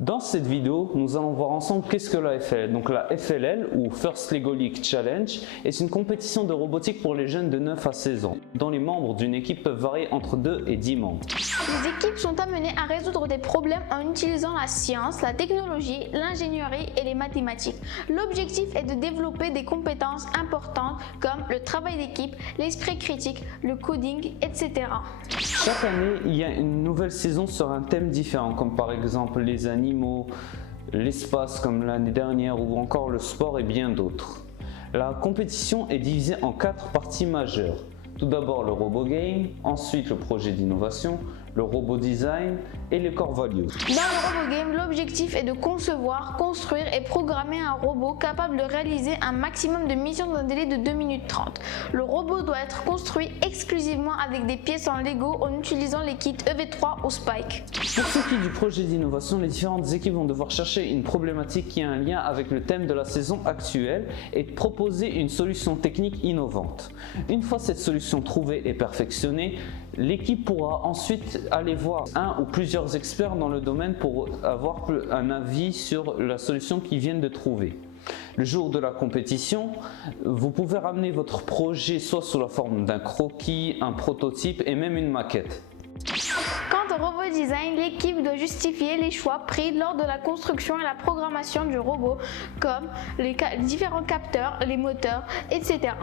Dans cette vidéo, nous allons voir ensemble qu'est-ce que la FLL. Donc la FLL ou First Lego League Challenge est une compétition de robotique pour les jeunes de 9 à 16 ans, dont les membres d'une équipe peuvent varier entre 2 et 10 membres. Les équipes sont amenées à résoudre des problèmes en utilisant la science, la technologie, l'ingénierie et les mathématiques. L'objectif est de développer des compétences importantes comme le travail d'équipe, l'esprit critique, le coding, etc. Chaque année, il y a une nouvelle saison sur un thème différent, comme par exemple les animaux, l'espace comme l'année dernière ou encore le sport et bien d'autres. La compétition est divisée en 4 parties majeures. Tout d'abord le robot game, ensuite le projet d'innovation, le robot design et le core values. Dans le robot game, l'objectif est de concevoir, construire et programmer un robot capable de réaliser un maximum de missions dans un délai de 2 minutes 30. Le robot doit être construit exclusivement avec des pièces en Lego en utilisant les kits EV3 ou Spike. Pour ce qui est du projet d'innovation, les différentes équipes vont devoir chercher une problématique qui a un lien avec le thème de la saison actuelle et proposer une solution technique innovante. Une fois cette solution trouvée et perfectionnée, l'équipe pourra ensuite aller voir un ou plusieurs experts dans le domaine pour avoir un avis sur la solution qu'ils viennent de trouver. Le jour de la compétition, vous pouvez ramener votre projet soit sous la forme d'un croquis, un prototype et même une maquette. Quant au robot design, l'équipe doit justifier les choix pris lors de la construction et la programmation du robot, comme les différents capteurs, les moteurs, etc.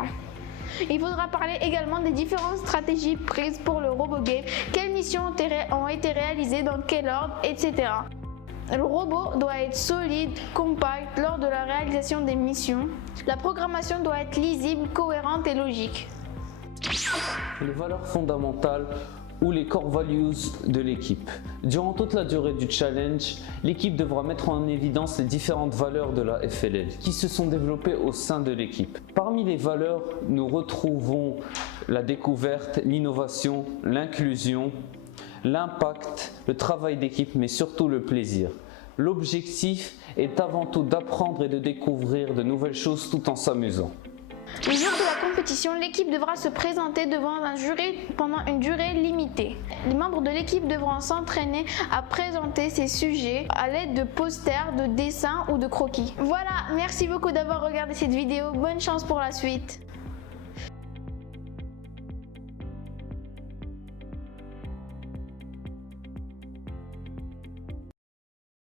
Il faudra parler également des différentes stratégies prises pour le robot game, quelles missions ont été réalisées, dans quel ordre, etc. Le robot doit être solide, compact lors de la réalisation des missions. La programmation doit être lisible, cohérente et logique. Les valeurs fondamentales ou les core values de l'équipe. Durant toute la durée du challenge, l'équipe devra mettre en évidence les différentes valeurs de la FLL qui se sont développées au sein de l'équipe. Parmi les valeurs, nous retrouvons la découverte, l'innovation, l'inclusion, l'impact, le travail d'équipe, mais surtout le plaisir. L'objectif est avant tout d'apprendre et de découvrir de nouvelles choses tout en s'amusant. Le jour de la compétition, l'équipe devra se présenter devant un jury pendant une durée limitée. Les membres de l'équipe devront s'entraîner à présenter ces sujets à l'aide de posters, de dessins ou de croquis. Voilà, merci beaucoup d'avoir regardé cette vidéo. Bonne chance pour la suite.